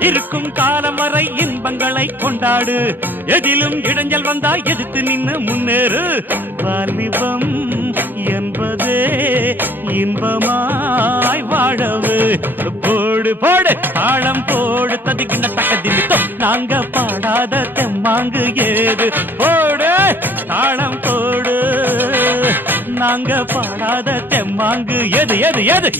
இருக்கும் காலம் வரை இன்பங்களை கொண்டாடு. எதிலும் இடைஞ்சல் வந்தா எதிர்த்து நின்னு முன்னேறு. வாலிபம் என்பதே இன்பமாய் வாழவு. போடு போடு தாளம் போடு ததிக்கின்ற தக்கதிமித்தம். நாங்க பாடாத தெம்மாங்கு ஏது. போடு தாளம் போடு நாங்க பாடாத தெம்மாங்கு எது எது எது.